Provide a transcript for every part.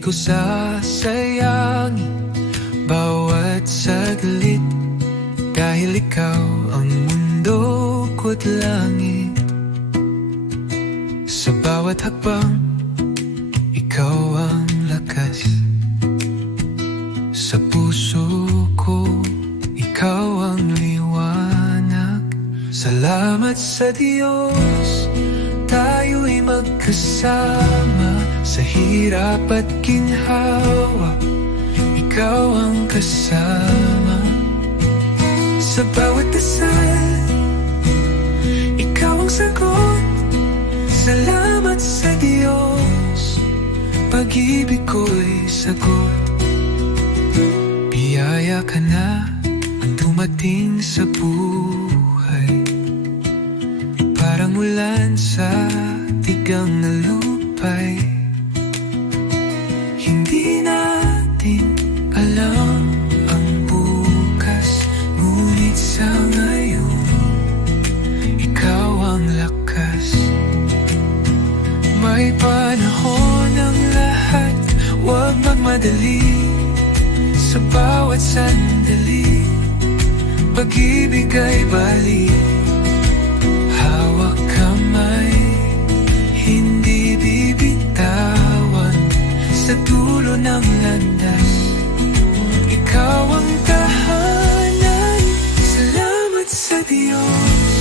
ko sasayangin bawat saglit, dahil ikaw ang mundo ko't langit. Sa bawat hakbang, ikaw ang lakas. Sa puso ko, ikaw ang liwanag. Salamat sa Diyos, tayo'y magkasama. Sa hirap at ginhawa, ikaw ang kasama. Sa bawat dasal, ikaw ang sagot. Salamat sa Diyos, pag-ibig ko'y sagot. Biyaya ka na ang dumating sa buhay, parang ulan sa tigang na lupay. Hindi natin alam ang bukas, ngunit sa ngayon, ikaw ang lakas. May panahon ang lahat, huwag magmadali. Sa bawat sandali, pag-ibig ay balik. Hawak kamay, hindi bibitawan. Sa dulo ng landas, ikaw ang tahanan. Salamat sa Diyos,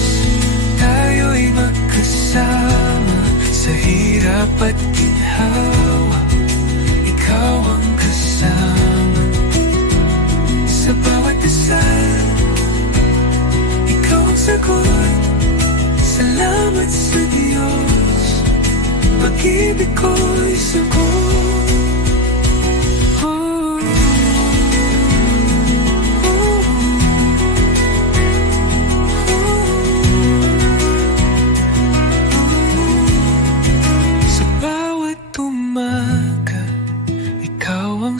tayo'y magkasama. Sa hirap at ginhawa, ikaw ang kasama. Sa bawat dasal, ikaw ang sagot. Salamat sa Diyos, pag-ibig ko'y sagot.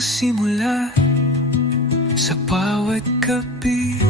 Simula sa bawat gabi,